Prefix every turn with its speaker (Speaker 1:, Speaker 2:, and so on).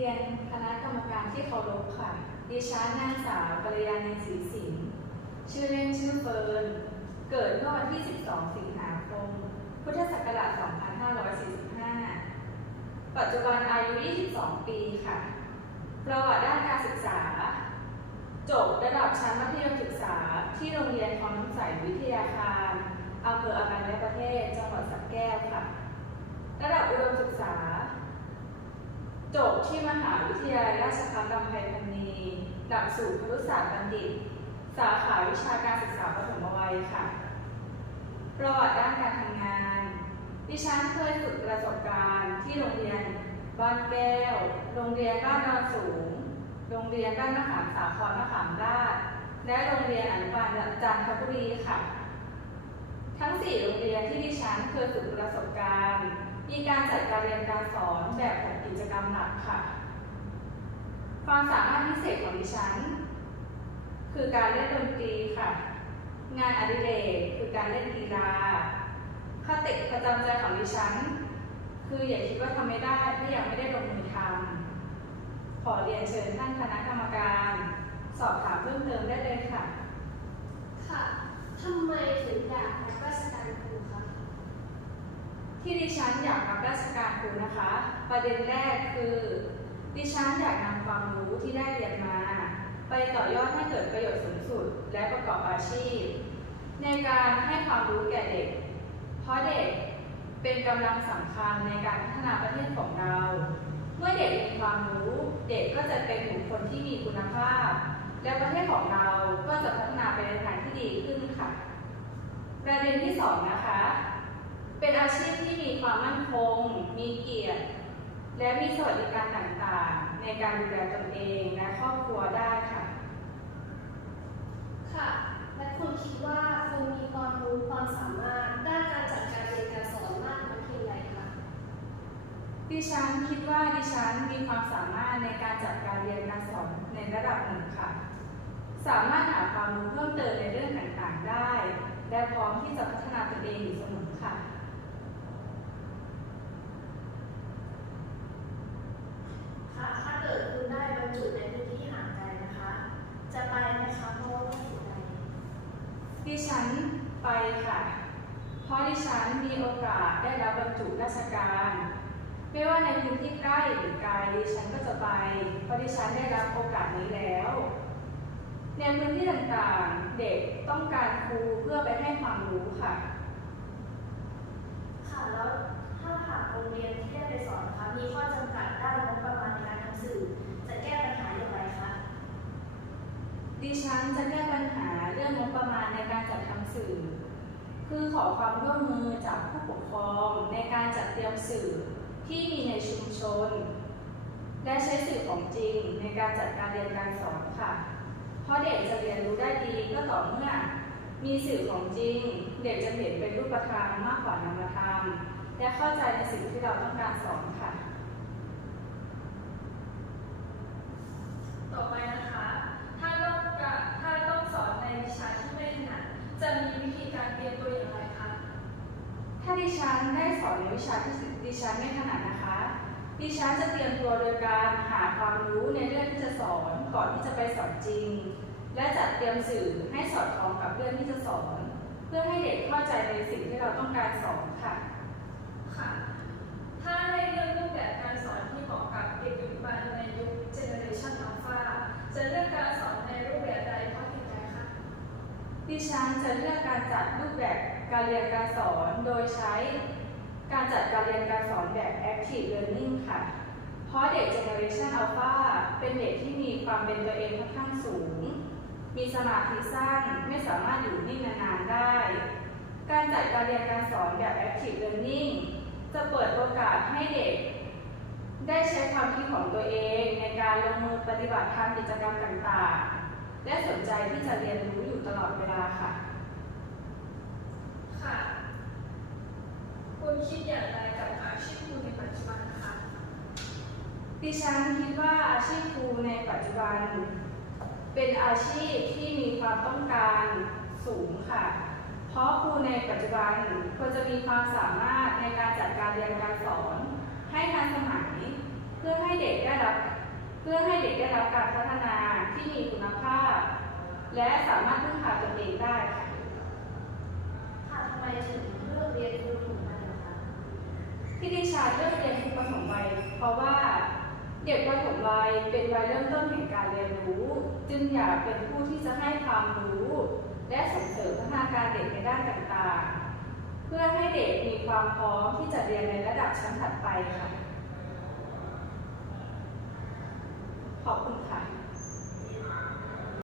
Speaker 1: รียนคณะกรรมการที่เคารพค่ะ ดิฉันนางสาวกัลยาณีศรีสินชื่อเล่นชื่อเฟิร์น เกิดเมื่อวันที่ 12 สิงหาคม พุทธศักราช 2545 ปัจจุบันอายุ 22 ปีค่ะ ประวัติด้านการศึกษา จบระดับชั้นมัธยมศึกษาที่โรงเรียนคลองน้ำใสวิทยาคารอำเภออาการและประเทศ จังหวัดสระแก้วค่ะ ระดับอุดมศึกษา ที่มหาวิทยาลัยราชภัฏลำไพพรรณีหลักสูตรครุศาสตร์บัณฑิต สาขาวิชาการศึกษาปฐมวัยค่ะ ประวัติด้านการทำงาน ดิฉันเคยฝึกประสบการณ์ที่โรงเรียนบ้านแก้ว โรงเรียนบ้านดอนสูง โรงเรียนบ้านมะขามสาครมะขามราชและโรงเรียนอนุบาลจันทบุรีค่ะ ทั้ง 4 โรงเรียนที่ดิฉันเคยฝึกประสบการณ์ มีการจัดการเรียนการสอนแบบของกิจ กรรมหลักค่ะ ความสามารถพิเศษของดิฉัน คือการเล่นดนตรีค่ะ งานอดิเรกคือการเล่นกีฬาคติประจำใจของดิฉัน คืออย่าคิดว่าทำไม่ได้ถ้ายังไม่ได้ลงมือทำขอเรียนเชิญท่านคณะกรรมการ สอบถามเพิ่มเติมได้เลยค่ะ
Speaker 2: ทำไมถึงอยากรับราชการครูคะ
Speaker 1: ที่ดิฉันอยาก รับราชการครูนะคะ ประเด็นแรกคือ ดิฉันอยากนำความรู้ที่ได้เรียนมา ไปต่อยอดให้เกิดประโยชน์สูงสุด และประกอบอาชีพ ในการให้ความรู้แก่เด็ก เพราะเด็กเป็นกำลังสำคัญในการพัฒนาประเทศของเรา เมื่อเด็กมีความรู้ เด็กก็จะเป็นบุคคลที่มีคุณภาพ และประเทศของเราก็จะพัฒนาไปในทางที่ดีขึ้นค่ะ ประเด็นที่สองนะคะ เป็นอาชีพที่มีความมั่นคง มีเกียรติ และมีสวัสดิการต่างๆ ในการดูแลตนเองและครอบครัวได้ค่ะ
Speaker 2: ค่ะ และคุณคิดว่าครูมีความรู้ความสามารถด้านการจัดการเรียนการสอนมากน้อยเพียงไรคะ
Speaker 1: ดิฉันคิดว่าดิฉันมีความสามารถในการจัดการเรียนการสอนในระดับหนึ่งค่ะ สามารถหาความรู้เพิ่มเติมในเรื่องต่างๆได้ และพร้อมที่จะพัฒนาตนเองอยู่เสมอค่ะ
Speaker 3: ค่ะ ถ้าเกิดคุณได้บรรจุในพื้นที่ห่างไกลนะคะ จะไปไหมคะ เพราะว่าเหตุใด
Speaker 1: ดิฉันไปค่ะ เพราะดิฉันมีโอกาสได้รับบรรจุราชการ ไม่ว่าในพื้นที่ใกล้หรือไกลดิฉันก็จะไป เพราะดิฉันได้รับโอกาสนี้แล้ว ในพื้นที่ต่างๆ เด็กต้องการครูเพื่อไปให้ความรู้ค่ะ
Speaker 3: ค่ะแล้วถ้าหากโรงเรียนที่ได้ไปสอนนะคะมีข้อจำกัดด้านงบประมาณในการทำสื่อ จะแก้ปัญหาอย่างไรคะ
Speaker 1: ดิฉันจะแก้ปัญหาเรื่องงบประมาณในการจัดทำสื่อ คือขอความร่วมมือจากผู้ปกครองในการจัดเตรียมสื่อที่มีในชุมชน และใช้สื่อของจริงในการจัดการเรียนการสอนค่ะ เพราะเด็กจะเรียนรู้ได้ดีก็ต่อเมื่อ มีสื่อของจริง เด็กจะเห็นเป็นรูปธรรมมากกว่านามธรรมและเข้าใจในสิ่งที่เราต้องการสอนค่ะ
Speaker 4: ต่อไปนะคะ ถ้าต้องการถ้าต้องสอนในวิชาที่ไม่ถนัด จะมีวิธีการเตรียมตัวอย่างไรคะ
Speaker 1: ถ้าดิฉันได้ส อนในวิชาที่ดิฉันไม่ถนัดนะคะ ดิฉันจะเตรียมตัวโดยการหาความรู้ในเรื่องที่จะสอนก่อนที่จะไปสอนจริง และจัดเตรียมสื่อให้สอดคล้องกับเรื่องที่จะสอน เพื่อให้เด็กเข้าใจในสิ่งที่เราต้องการสอนค่ะ
Speaker 4: ค่ะ ถ้าให้เลือกรูปแบบการสอนที่เหมาะกับเด็กอนุบาลในยุคเจเนอเรชันอัลฟาจะเลือกการสอนในรูปแบบใดเพราะเหตุใดคะ
Speaker 1: ดิฉันจะเลือกการจัดรูปแบบการเรียนการสอนโดยใช้ การจัดการเรียนการสอนแบบ active learning ค่ะ เพราะเด็ก generation alpha เป็นเด็กที่มีความเป็นตัวเองค่อนข้างสูง มีสมาธิสั้นไม่สามารถอยู่นิ่งนานๆได้ การจัดการเรียนการสอนแบบ active learning จะเปิดโอกาสให้เด็ก ได้ใช้ความคิดของตัวเองในการลงมือปฏิบัติทำกิจกรรมต่างๆ และสนใจที่จะเรียนรู้อยู่ตลอดเวลาค่ะ
Speaker 4: ค่ะ คุณคิดอย่างไรกับอาชีพครูในปัจจุบันคะ
Speaker 1: ดิฉันคิดว่าอาชีพครูในปัจจุบัน เป็นอาชีพที่มีความต้องการสูงค่ะ เพราะครูในปัจจุบันควรจะมีความสามารถในการจัดการเรียนการสอน ให้ทันสมัยเพื่อให้เด็กได้รับเพื่อให้เด็กได้รับการพัฒนาที่มีคุณภาพ และสามารถพึ่งพาตนเองได้ค่ะ
Speaker 3: ค่ะทำไมถึงเลือกเรียนครู
Speaker 1: ที่ดิฉันเลือกเรียนครูปฐมวัย เพราะว่าเด็กปฐมวัยเป็นวัยเริ่มต้นแห่งการเรียนรู้ จึงอยากเป็นผู้ที่จะให้ความรู้ และส่งเสริมพัฒนาการเด็กในด้านต่างๆ เพื่อให้เด็กมีความพร้อมที่จะเรียนในระดับชั้นถัดไปค่ะ ขอบคุณค่ะ